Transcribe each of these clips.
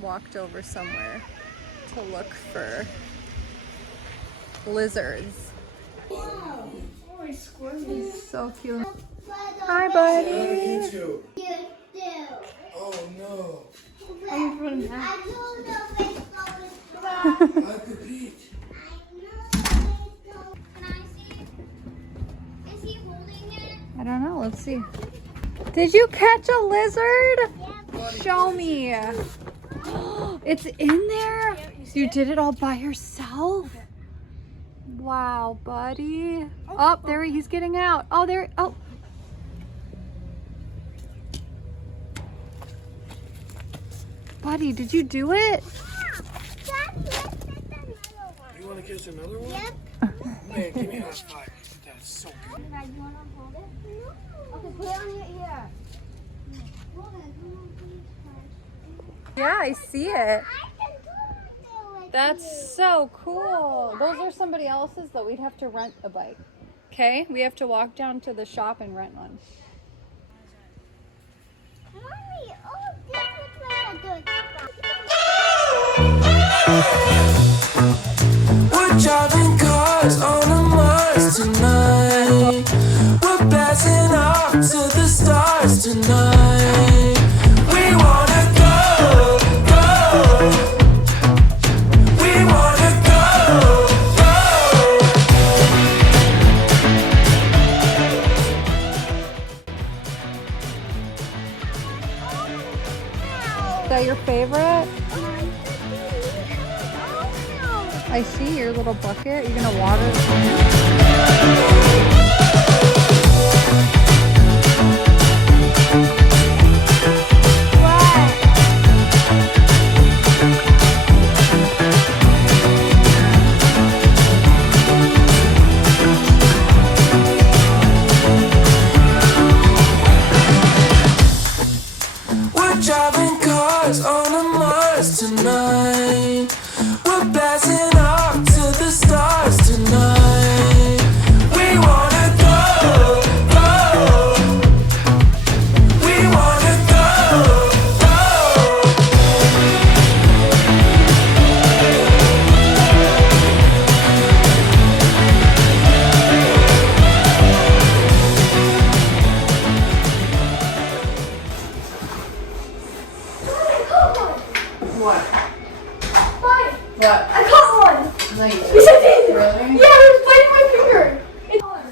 walked over somewhere to look for lizards. Wow. Oh, he's squirmy. He's so cute. Hi, buddy. Oh no. I'm running back. I could peek. Is he holding it? I don't know. Let's see. Did you catch a lizard? Show me. It's in there? You did it all by yourself? Wow, buddy. Oh, there he's getting out. Oh, there. Oh. Buddy, did you do it? You want to kiss another one? Yep. Man, give me a high five. That's so good. You want to hold it? No. Okay, put it on your ear. Yeah, I see it. I can do it. That's so cool. Those are somebody else's though. We'd have to rent a bike. Okay, we have to walk down to the shop and rent one. Mommy, oh, this is what I do. We're driving cars on a Mars tonight. We're blasting off to the stars tonight. We wanna go, go. We wanna go, go. Is that your favorite? I see your little bucket. You're gonna water it. We're driving cars on a Mars tonight. We're blasting off to the stars tonight. We wanna go, go. We wanna go, go. What? Fine. What? I caught one. Like, Yes, I did. really? Yeah, it was biting my finger.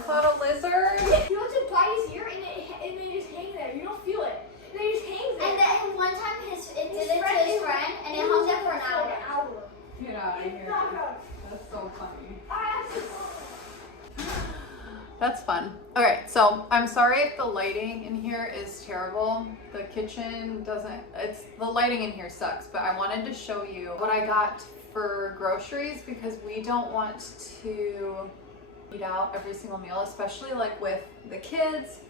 Caught a lizard? You want to bite his ear and they just hang there. You don't feel it. And they just hang there. And then one time it did it to his friend, and it hung there for an hour. Get out of It's here. not good. That's so funny. I actually That's fun. All right, so I'm sorry if the lighting in here is terrible. The kitchen doesn't, the lighting in here sucks, but I wanted to show you what I got for groceries because we don't want to eat out every single meal, especially like with the kids.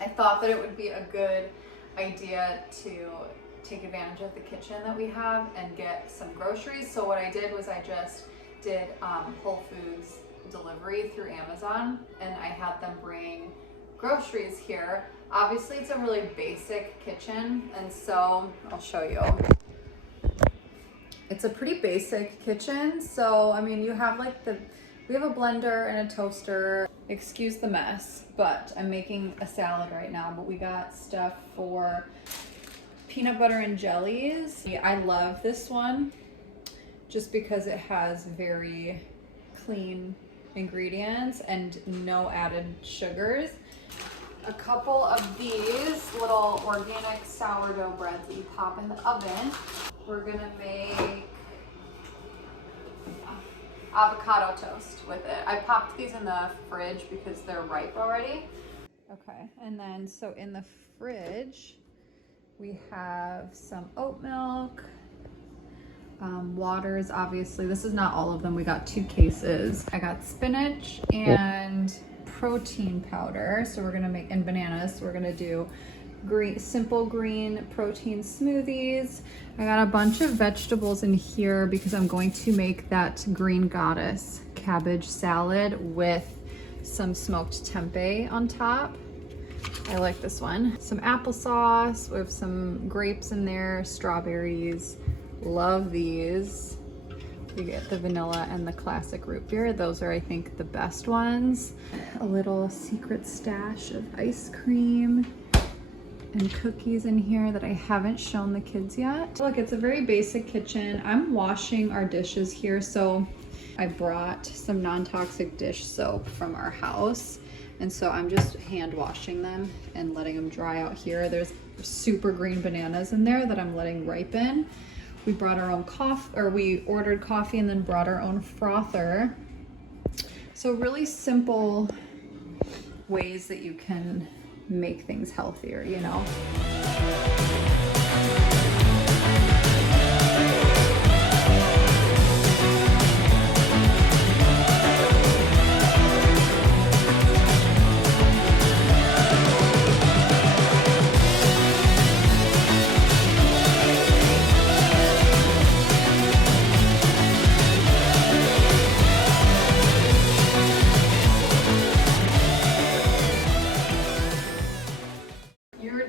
I thought that it would be a good idea to take advantage of the kitchen that we have and get some groceries. So what I did was I just did Whole Foods delivery through Amazon, and I had them bring groceries here. Obviously it's a really basic kitchen, and so I'll show you. It's a pretty basic kitchen. So I mean, you have like we have a blender and a toaster. Excuse the mess, but I'm making a salad right now. But we got stuff for peanut butter and jellies. I love this one just because it has very clean ingredients and no added sugars. A couple of these little organic sourdough breads that you pop in the oven. We're gonna make avocado toast with it. I popped these in the fridge because they're ripe already. Okay, and then so in the fridge we have some oat milk, waters, obviously. This is not all of them. We got 2 cases. I got spinach and protein powder. So we're gonna make, and bananas. So we're gonna do simple green protein smoothies. I got a bunch of vegetables in here because I'm going to make that green goddess cabbage salad with some smoked tempeh on top. I like this one. Some applesauce with some grapes in there, strawberries. Love these. We get the vanilla and the classic root beer. Those are, I think, the best ones. A little secret stash of ice cream and cookies in here that I haven't shown the kids yet. Look, it's a very basic kitchen. I'm washing our dishes here, so I brought some non-toxic dish soap from our house. And so I'm just hand washing them and letting them dry out here. There's super green bananas in there that I'm letting ripen. We brought our own coffee, or we ordered coffee and then brought our own frother. So really simple ways that you can make things healthier, you know?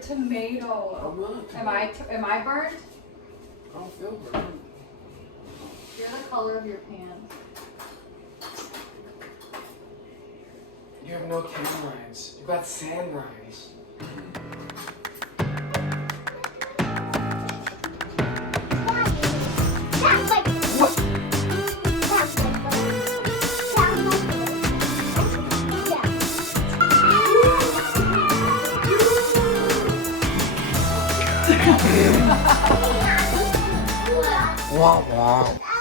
Tomato. Am I burnt? I don't feel burnt. You're the color of your pan. You have no tan lines. You've got sand lines. Wah wah.